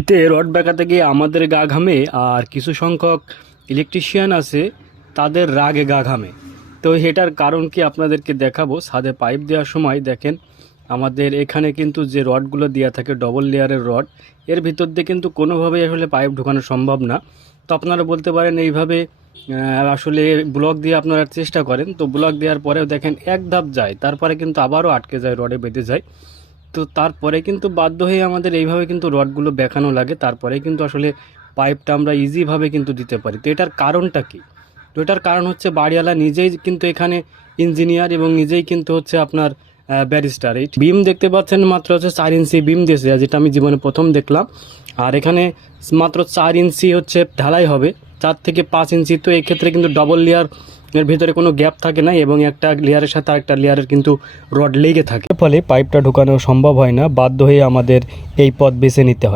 এতে রড বেঁকাতে গিয়ে আমাদের গা ঘামে, আর কিছু সংখ্যক ইলেকট্রিশিয়ান আছে তাদের রাগে গা ঘামে। তো এটার কারণ কি আপনাদেরকে দেখাবো। ছাদে পাইপ দেওয়ার সময় দেখেন আমাদের এখানে কিন্তু যে রডগুলো দেওয়া থাকে ডবল লেয়ারের রড, এর ভিতর দিয়ে কিন্তু কোনোভাবেই আসলে পাইপ ঢোকানো সম্ভব না। তো আপনারা বলতে পারেন এইভাবে আসলে ব্লক দিয়ে আপনারা চেষ্টা করেন, তো ব্লক দেওয়ার পরেও দেখেন এক ধাপ যায়, তারপরে কিন্তু আবারও আটকে যায়, রডে বেঁধে যায়। তো তারপরে কিন্তু বাধ্য হয়ে আমাদের এইভাবে কিন্তু রডগুলো বেঁকানো লাগে, তারপরে কিন্তু আসলে পাইপটা আমরা ইজিভাবে কিন্তু দিতে পারি। তো এটার কারণটা কি? তো এটার কারণ হচ্ছে বাড়িওয়ালা নিজেই কিন্তু এখানে ইঞ্জিনিয়ার এবং নিজেই কিন্তু হচ্ছে আপনার ব্যারিস্টার। এই বিম দেখতে পাচ্ছেন মাত্র হচ্ছে 4 ইঞ্চি বিম দিয়েছে, যেটা আমি জীবনে প্রথম দেখলাম। আর এখানে মাত্র 4 ইঞ্চি হচ্ছে ঢালাই হবে, 4 থেকে 5 ইঞ্চি। তো এই ক্ষেত্রে কিন্তু ডবল লেয়ার এর ভিতরে কোনো গ্যাপ থাকে না এবং একটা লেয়ারের সাথে আরেকটা লেয়ারের কিন্তু রড লেগে থাকে, ফলে পাইপটা ঢোকানো সম্ভব হয় না। বাধ্য হয়ে আমাদের এই পথ বেছে নিতে হয়।